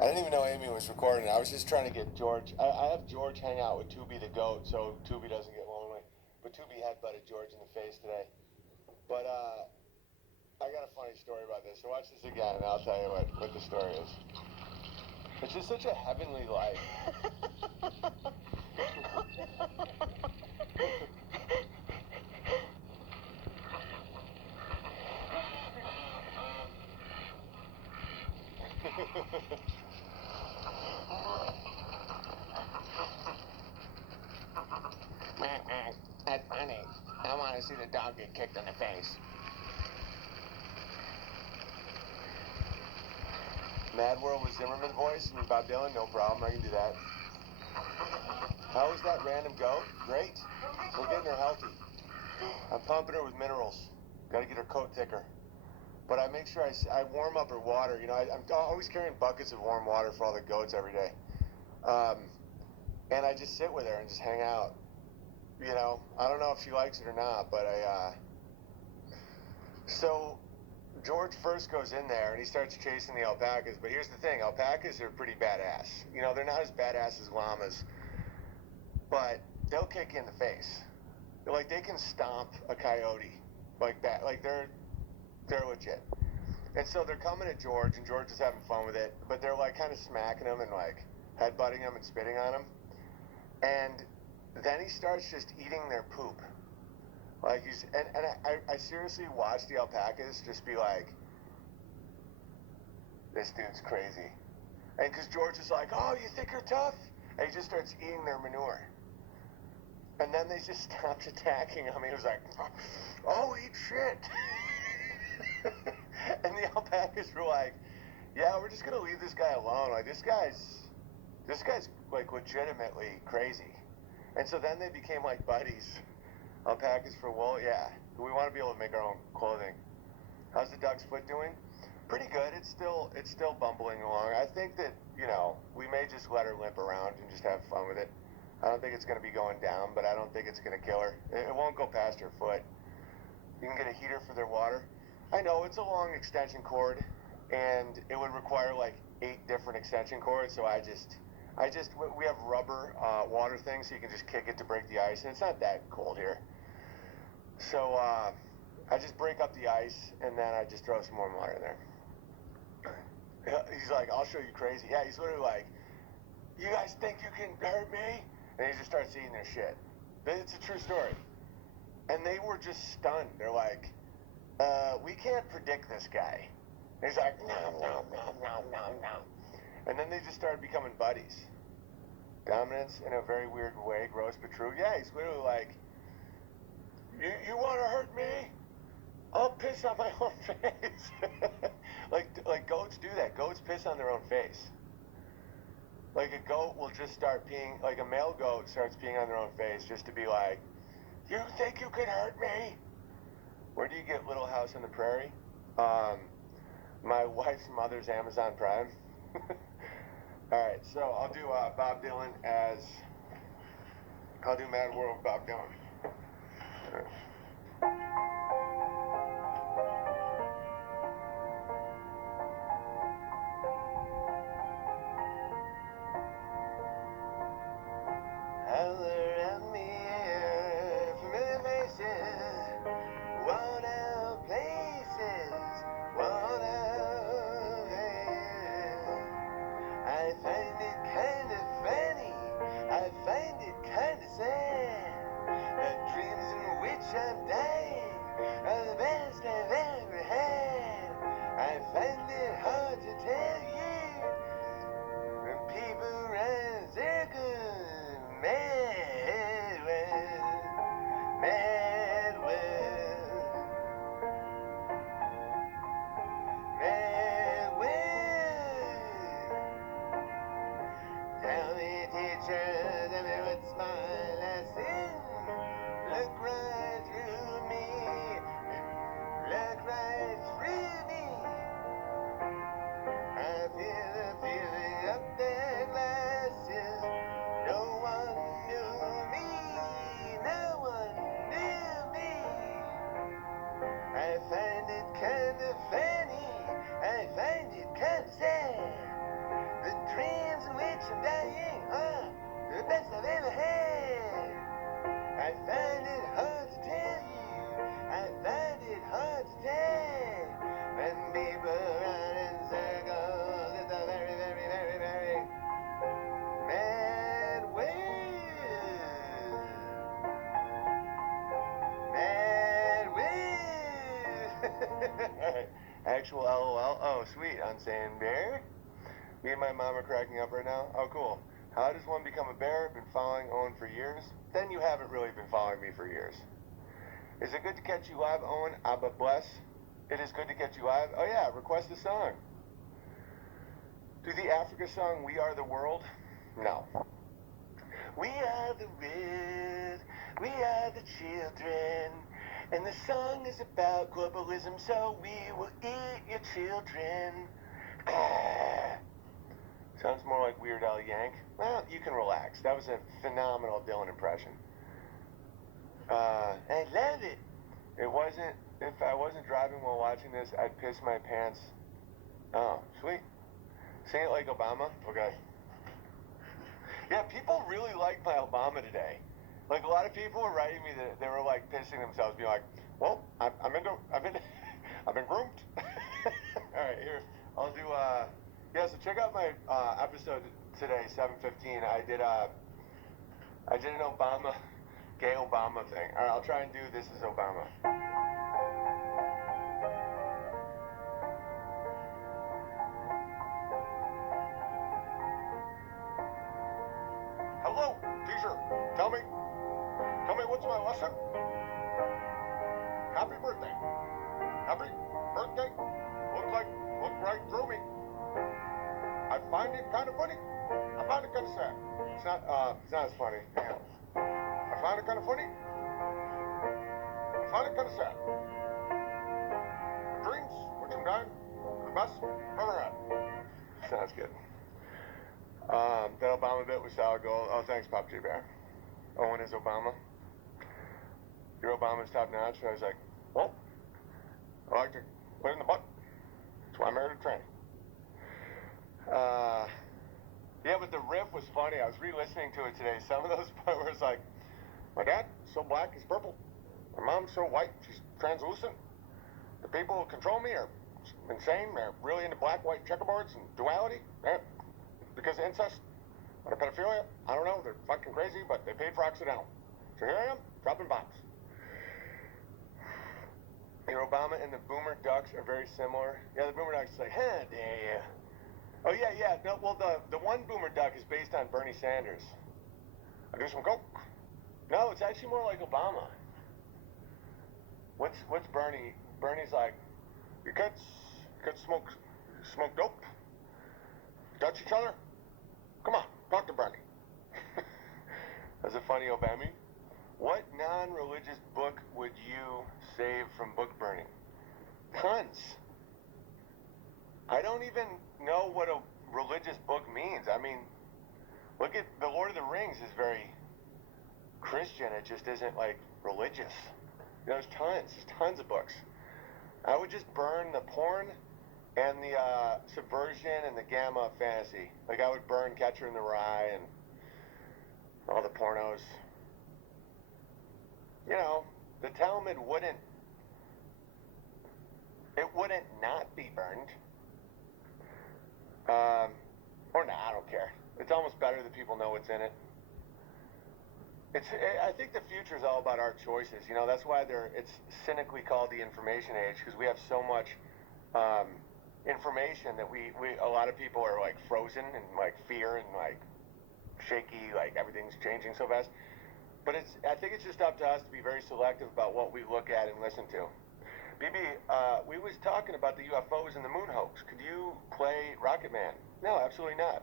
I didn't even know Amy was recording. I was just trying to get George. I have George hang out with Tubi the goat so Tubi doesn't get lonely. But Tubi headbutted George in the face today. But I got a funny story about this. So watch this again and I'll tell you what the story is. It's just such a heavenly life. That's funny. I want to see the dog get kicked in the face. Mad World with Zimmerman voice and Bob Dylan, no problem, I can do that. How is that random goat? Great. We're getting her healthy. I'm pumping her with minerals. Got to get her coat thicker. But I make sure I warm up her water. You know, I'm always carrying buckets of warm water for all the goats every day. And I just sit with her and just hang out. You know, I don't know if she likes it or not, but so George first goes in there and he starts chasing the alpacas. But here's the thing, alpacas are pretty badass. You know, they're not as badass as llamas, but they'll kick you in the face. Like, they can stomp a coyote like that. Like, they're legit. And so they're coming at George, and George is having fun with it, but they're like kind of smacking him and like headbutting him and spitting on him. And then he starts just eating their poop. Like, I seriously watched the alpacas just be like, this dude's crazy. And because George is like, oh, you think you're tough? And he just starts eating their manure. And then they just stopped attacking him. He was like, oh, eat shit. And the alpacas were like, yeah, we're just gonna leave this guy alone. Like, this guy's like legitimately crazy. And so then they became like buddies. Alpacas for wool, yeah. We want to be able to make our own clothing. How's the dog's foot doing? Pretty good. It's still bumbling along. I think that, you know, we may just let her limp around and just have fun with it. I don't think it's going to be going down, but I don't think it's going to kill her. It won't go past her foot. You can get a heater for their water. I know it's a long extension cord, and it would require like 8 different extension cords. So we have rubber water things, so you can just kick it to break the ice, and it's not that cold here. So I just break up the ice, and then I just throw some warm water in there. He's like, I'll show you crazy. Yeah, he's literally like, you guys think you can hurt me? And he just starts eating their shit. But it's a true story. And they were just stunned. They're like, we can't predict this guy. And he's like, no. And then they just started becoming buddies. Dominance in a very weird way, gross but true. Yeah, he's literally like, you want to hurt me? I'll piss on my own face. like goats do that. Goats piss on their own face. Like, a goat will just start peeing, like a male goat starts peeing on their own face just to be like, you think you can hurt me? Where do you get Little House on the Prairie? My wife's mother's Amazon Prime. Alright, so I'll do Bob Dylan I'll do Mad World Bob Dylan. Holler at me, familiar faces, worn out places, worn out, yeah. I find it kind of funny, I find it kind of sad, the dreams in which I Oh, sweet. Unsane bear. Me and my mom are cracking up right now. Oh, cool. How does one become a bear? Been following Owen for years. Then you haven't really been following me for years. Is it good to catch you live, Owen? Abba bless. It is good to catch you live. Oh yeah, request a song. Do the Africa song "We Are the World"? No. We are the red, we are the children, and the song is about globalism, so we will eat your children. Sounds more like Weird Al Yank. Well, you can relax. That was a phenomenal Dylan impression. I love it. If I wasn't driving while watching this, I'd piss my pants. Oh, sweet. Sing it like Obama? Okay. Yeah, people really like my Obama today. Like, a lot of people were writing me that they were, like, pissing themselves, being like, well, I've been groomed. All right, here, I'll do, yeah, so check out my episode today, 7:15. I did an Obama, gay Obama thing. All right, I'll try and do This Is Obama. Hello, teacher. Tell me what's my lesson? Happy birthday. Happy birthday. Look right through me. I find it kind of funny. I find it kind of sad. It's not as funny. Hang on. I find it kind of funny. I find it kind of sad. Dreams, which I'm dying, are the best I've ever had. Sounds good. That Obama bit was solid gold. Oh, thanks, Pop G Bear. Owen is Obama. Your Obama's top notch. And I was like, well, I like to put it in the butt. That's why I married a tranny. Yeah, but the riff was funny. I was re-listening to it today. Some of those parts were like, my dad's so black, he's purple. My mom's so white, she's translucent. The people who control me are insane. They're really into black-white checkerboards and duality. Because of incest or pedophilia. I don't know. They're fucking crazy, but they paid for Occidental. So here I am, dropping bombs. Your Obama and the Boomer Ducks are very similar. Yeah, the Boomer Ducks is like, huh, yeah. Oh, yeah. No, well, the one Boomer Duck is based on Bernie Sanders. I do some coke. No, it's actually more like Obama. What's Bernie? Bernie's like, you kids smoke dope? Touch each other? Come on, talk to Bernie. That's a funny Obama. What non-religious book would you save from book burning? Tons. I don't even know what a religious book means. I mean, look at The Lord of the Rings is very Christian. It just isn't like religious. There's tons of books. I would just burn the porn and the subversion and the gamma fantasy. Like, I would burn Catcher in the Rye and all the pornos. You know, the Talmud wouldn't not be burned. Or not, I don't care. It's almost better that people know what's in it. I think the future is all about our choices. You know, that's why it's cynically called the information age, because we have so much information that a lot of people are like frozen in like fear and like shaky, like everything's changing so fast. But I think it's just up to us to be very selective about what we look at and listen to. BB, we was talking about the UFOs and the moon hoax. Could you play Rocket Man? No, absolutely not.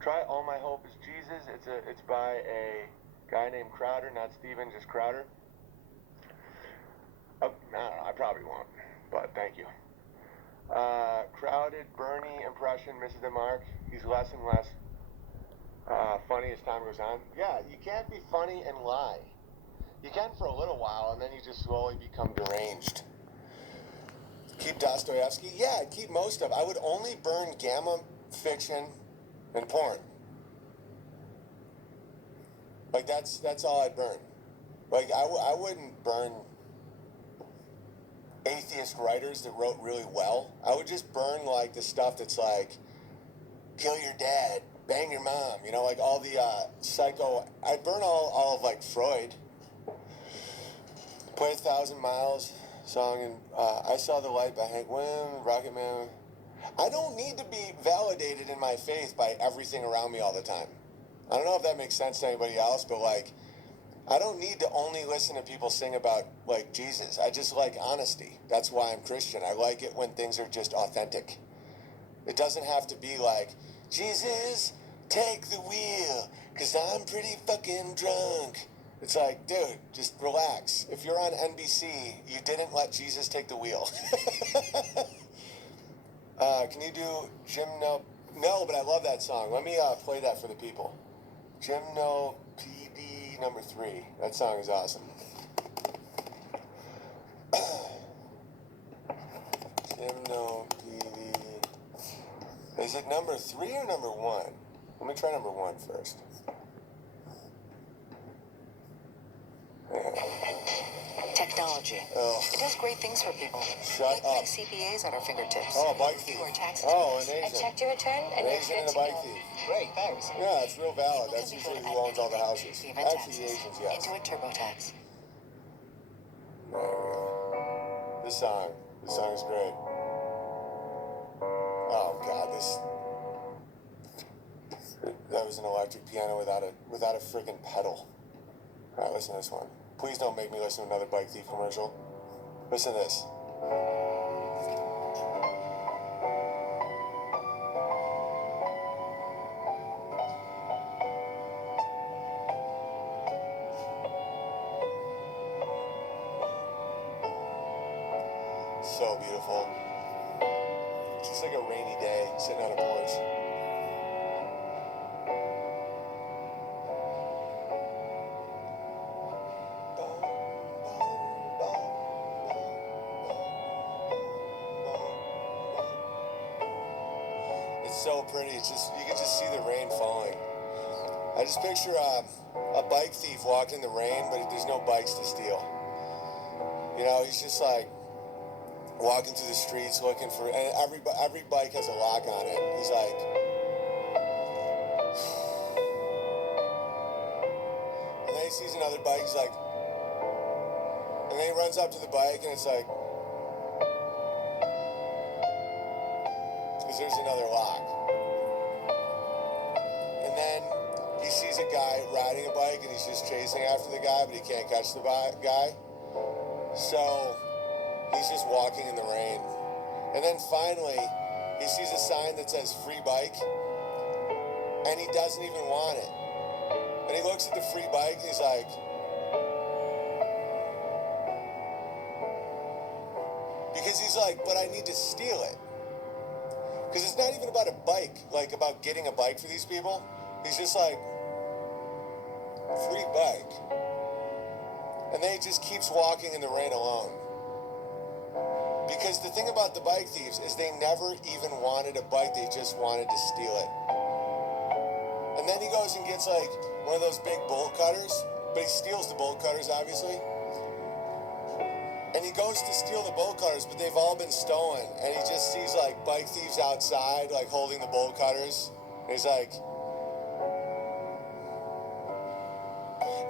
Try All My Hope Is Jesus. It's by a guy named Crowder, not Steven, just Crowder. I don't know, I probably won't, but thank you. Crowded Bernie impression misses the mark. He's less and less funny as time goes on. Yeah, you can't be funny and lie. You can for a little while, and then you just slowly become deranged. Keep Dostoevsky? Yeah, I'd keep most of it. I would only burn gamma fiction and porn. Like, that's all I'd burn. Like, I wouldn't burn atheist writers that wrote really well. I would just burn, like, the stuff that's like, kill your dad, bang your mom, you know, like all the psycho. I'd burn all of, like, Freud. Play 1,000 Miles. song, and I Saw the Light by Hank Wim, Rocket Man. I don't need to be validated in my faith by everything around me all the time. I don't know if that makes sense to anybody else, but like, I don't need to only listen to people sing about like Jesus. I just like honesty. That's why I'm Christian. I like it when things are just authentic. It doesn't have to be like, Jesus, take the wheel, 'cause I'm pretty fucking drunk. It's like, dude, just relax. If you're on NBC, you didn't let Jesus take the wheel. Can you do Gymno? No, but I love that song. Let me play that for the people. Gymno PD number 3. That song is awesome. Gymno PD. Is it number 3 or number 1? Let me try number 1 first. Technology. Oh. It does great things for people. Shut like up. CPAs at our fingertips. Oh, bike thief. Or taxes. Oh, an I Asian. checked your return and An you're Asian good and a to bike go. thief. Great, thanks. Yeah, it's real valid. People That's can be usually good who at owns all the anything, houses. even Actually, the taxes. Asians, yes. Into a TurboTax. There we go. This song is great. Oh God, that was an electric piano without a friggin' pedal. All right, listen to this one. Please don't make me listen to another bike thief commercial. Listen to this. So beautiful. It's just like a rainy day sitting on a porch. It's so pretty. It's just, you can just see the rain falling. I just picture a bike thief walking in the rain, but there's no bikes to steal. You know, he's just like walking through the streets looking for, and every bike has a lock on it. He's like, and then he sees another bike. He's like, and then he runs up to the bike, and it's like, because there's another lock. And then he sees a guy riding a bike, and he's just chasing after the guy, but he can't catch the guy. So he's just walking in the rain. And then finally, he sees a sign that says free bike, and he doesn't even want it. And he looks at the free bike, and he's like, because he's like, but I need to steal it. Because it's not even about a bike, like about getting a bike for these people. He's just like, free bike. And then he just keeps walking in the rain alone. Because the thing about the bike thieves is they never even wanted a bike, they just wanted to steal it. And then he goes and gets like one of those big bolt cutters, but he steals the bolt cutters, obviously. And he goes to steal the bolt cutters, but they've all been stolen. And he just sees like bike thieves outside, like holding the bolt cutters. And he's like,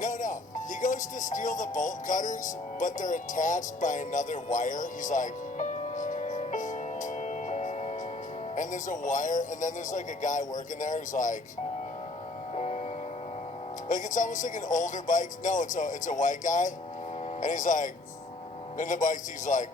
no. He goes to steal the bolt cutters, but they're attached by another wire. He's like, and there's a wire, and then there's like a guy working there who's like it's almost like an older bike. No, it's a white guy. And he's like, and the bike thief's like,